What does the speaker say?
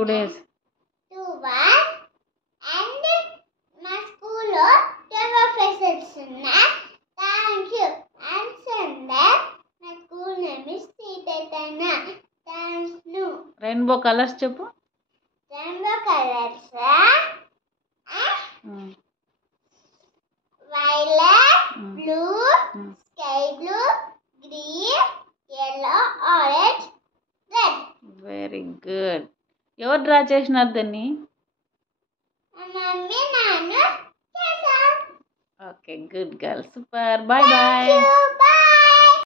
2 days. 2 hours. And my school lo demonstrations ఉన్నాయి. Thank you. And Sunday, my school name is Sri Chaitanya. Thanks you. Rainbow colors చెప్పు. Rainbow colors. Violet, blue, sky blue, green, yellow, orange, red. Very good. ఎవరు draw చేసినారు దాన్ని? Mummy, Nanu, చేశాం. Okay, good girl. Super. Bye bye. Thank you.